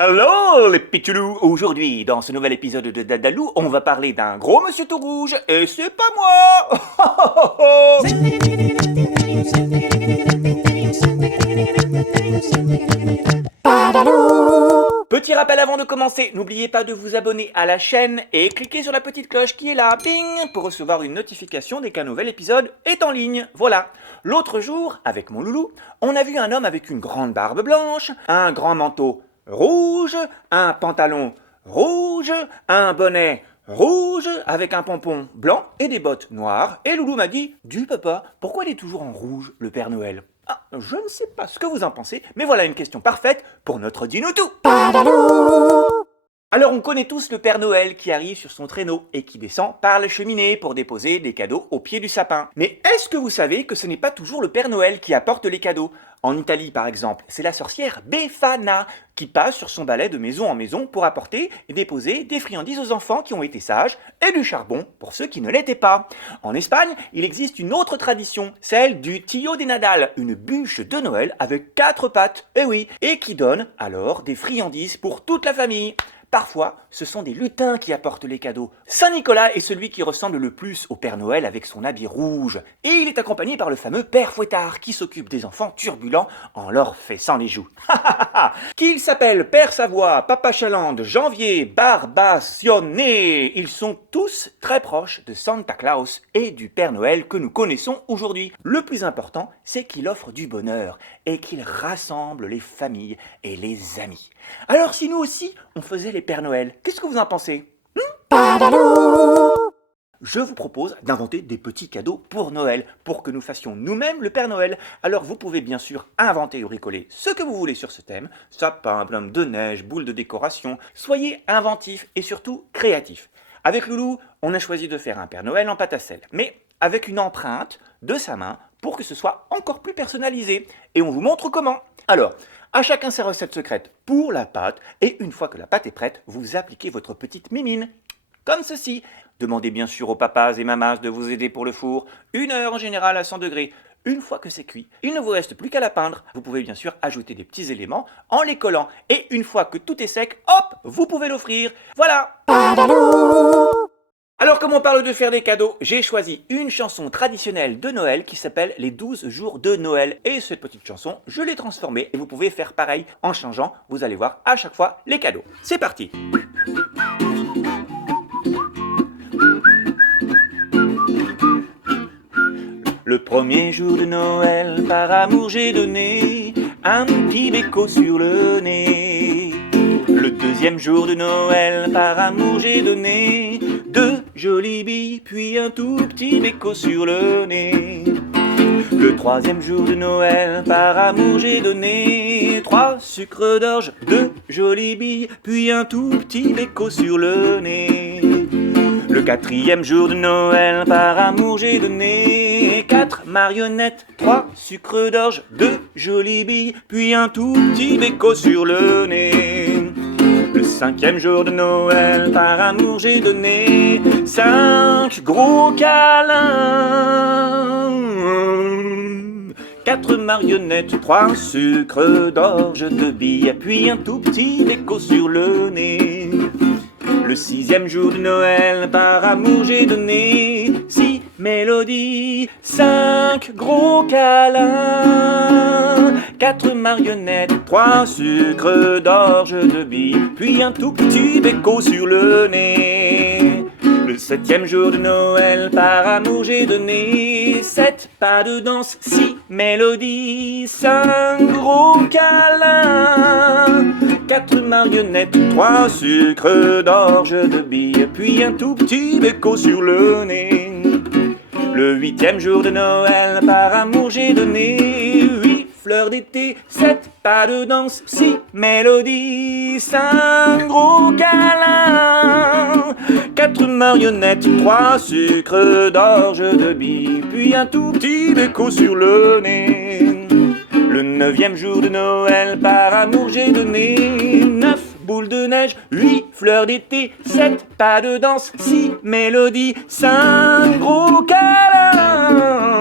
Hello les pitchoulous. Aujourd'hui, dans ce nouvel épisode de Dadalou, on va parler d'un gros monsieur tout rouge, et c'est pas moi. Petit rappel avant de commencer, n'oubliez pas de vous abonner à la chaîne et cliquez sur la petite cloche qui est là, bing, pour recevoir une notification dès qu'un nouvel épisode est en ligne. Voilà. L'autre jour, avec mon loulou, on a vu un homme avec une grande barbe blanche, un grand manteau rouge, un pantalon rouge, un bonnet rouge avec un pompon blanc et des bottes noires. Et Loulou m'a dit, du papa, pourquoi il est toujours en rouge, le Père Noël? Ah, je ne sais pas ce que vous en pensez, mais voilà une question parfaite pour notre Dis-nous-tout. Alors on connaît tous le Père Noël qui arrive sur son traîneau et qui descend par la cheminée pour déposer des cadeaux au pied du sapin. Mais est-ce que vous savez que ce n'est pas toujours le Père Noël qui apporte les cadeaux? En Italie par exemple, c'est la sorcière Befana qui passe sur son balai de maison en maison pour apporter et déposer des friandises aux enfants qui ont été sages et du charbon pour ceux qui ne l'étaient pas. En Espagne, il existe une autre tradition, celle du Tío de Nadal, une bûche de Noël avec 4 pattes, et qui donne alors des friandises pour toute la famille. Parfois, ce sont des lutins qui apportent les cadeaux. Saint-Nicolas est celui qui ressemble le plus au Père Noël avec son habit rouge. Et il est accompagné par le fameux Père Fouettard qui s'occupe des enfants turbulents en leur fessant les joues. Qu'il s'appelle Père Savoie, Papa Chaland, Janvier, Barbacionne, ils sont tous très proches de Santa Claus et du Père Noël que nous connaissons aujourd'hui. Le plus important, c'est qu'il offre du bonheur et qu'il rassemble les familles et les amis. Alors si nous aussi, on faisait les Pères Noël, qu'est-ce que vous en pensez? Je vous propose d'inventer des petits cadeaux pour Noël, pour que nous fassions nous-mêmes le Père Noël. Alors vous pouvez bien sûr inventer ou bricoler ce que vous voulez sur ce thème, sapin, bonhomme de neige, boule de décoration. Soyez inventifs et surtout créatifs. Avec Loulou, on a choisi de faire un Père Noël en pâte à sel, mais avec une empreinte de sa main pour que ce soit encore plus personnalisé. Et on vous montre comment. Alors, à chacun sa recette secrète pour la pâte, et une fois que la pâte est prête, vous appliquez votre petite mimine, comme ceci. Demandez bien sûr aux papas et mamas de vous aider pour le four, 1 heure en général à 100 degrés. Une fois que c'est cuit, il ne vous reste plus qu'à la peindre. Vous pouvez bien sûr ajouter des petits éléments en les collant, et une fois que tout est sec, hop, vous pouvez l'offrir. Voilà. Alors comme on parle de faire des cadeaux, j'ai choisi une chanson traditionnelle de Noël qui s'appelle Les 12 jours de Noël. Et cette petite chanson, je l'ai transformée et vous pouvez faire pareil en changeant, vous allez voir à chaque fois les cadeaux. C'est parti. Le premier jour de Noël, par amour j'ai donné un petit béco sur le nez. Le deuxième jour de Noël, par amour j'ai donné 2 jolies billes, puis un tout petit béco sur le nez. Le troisième jour de Noël, par amour j'ai donné 3 sucres d'orge, 2 jolies billes, puis un tout petit béco sur le nez. Le quatrième jour de Noël, par amour j'ai donné 4 marionnettes, 3 sucres d'orge, 2 jolies billes, puis un tout petit béco sur le nez. Le cinquième jour de Noël, par amour j'ai donné 5 gros câlins, 4 marionnettes, 3 sucres d'orge, 2 billes, puis un tout petit béco sur le nez. Le sixième jour de Noël, par amour j'ai donné 6 mélodies, 5 gros câlins, 4 marionnettes, 3 sucres d'orge, 2 billes, puis un tout petit béco sur le nez. Le septième jour de Noël, par amour j'ai donné 7 pas de danse, 6 mélodies, 5 gros câlins, 4 marionnettes, 3 sucres d'orge, 2 billes, puis un tout petit béco sur le nez. Le huitième jour de Noël, par amour j'ai donné 8 fleurs d'été, 7 pas de danse, 6 mélodies, 5 gros câlins, 4 marionnettes, 3 sucres d'orge, 2 billes, puis un tout petit béco sur le nez. Le neuvième jour de Noël, par amour j'ai donné 9 boules de neige, 8 fleurs d'été, 7 pas de danse, 6 mélodies, 5 gros câlins,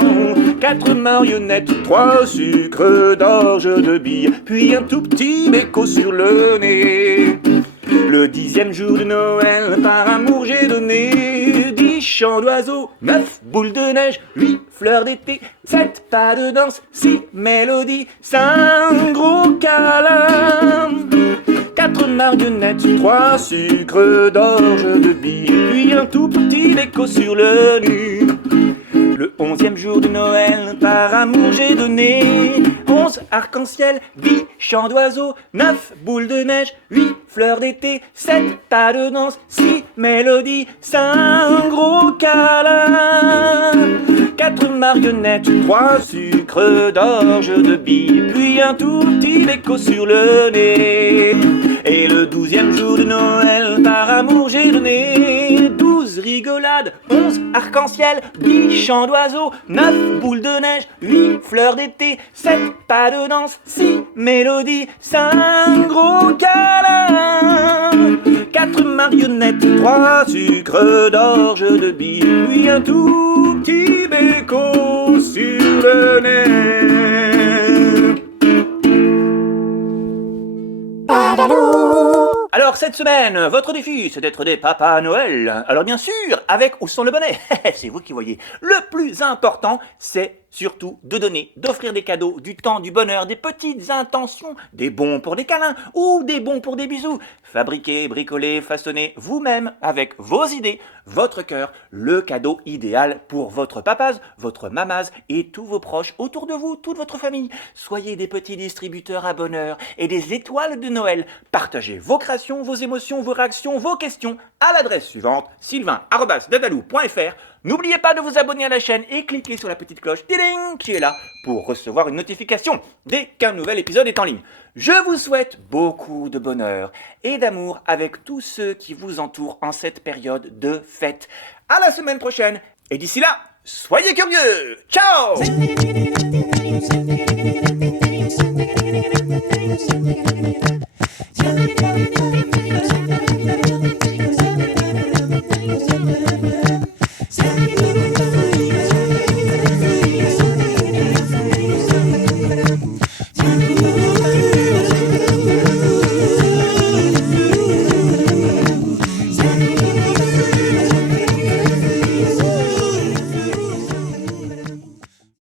4 marionnettes, 3 sucres d'orge de bille, puis un tout petit béco sur le nez. Le 10e jour de Noël, par amour j'ai donné 10 chants d'oiseaux, 9 boules de neige, 8 fleurs d'été, 7 pas de danse, 6 mélodies, 5 gros câlins. 4 marionnettes, 3 sucres d'orge de bille, puis un tout petit béco sur le nu. Le 11e jour de Noël, par amour j'ai donné 11 arcs-en-ciel, 10 chants d'oiseaux, 9 boules de neige, 8 fleurs d'été, 7 pas de danse, 6 mélodies, 5 gros câlins. 4 marionnettes, 3 sucres d'orge de bille, puis un tout petit béco sur le nez. Et le 12e jour de Noël, par amour j'ai donné 12 rigolades, 11 arcs-en-ciel, 10 chants d'oiseaux, 9 boules de neige, 8 fleurs d'été, 7 pas de danse, 6 mélodies, 5 gros câlins. 4 marionnettes, 3 sucres d'orge de bille, puis un tout petit béco sur le nez. Alors cette semaine, votre défi, c'est d'être des papas Noël. Alors bien sûr, avec ou sans le bonnet, c'est vous qui voyez. Le plus important, c'est surtout de donner, d'offrir des cadeaux, du temps, du bonheur, des petites intentions, des bons pour des câlins ou des bons pour des bisous. Fabriquez, bricolez, façonnez vous-même avec vos idées, votre cœur, le cadeau idéal pour votre papaz, votre mamaz et tous vos proches autour de vous, toute votre famille. Soyez des petits distributeurs à bonheur et des étoiles de Noël. Partagez vos créations, vos émotions, vos réactions, vos questions à l'adresse suivante, sylvain@dadalou.fr. N'oubliez pas de vous abonner à la chaîne et cliquez sur la petite cloche qui est là pour recevoir une notification dès qu'un nouvel épisode est en ligne. Je vous souhaite beaucoup de bonheur et d'amour avec tous ceux qui vous entourent en cette période de fête. À la semaine prochaine et d'ici là, soyez curieux. Ciao! Thank you.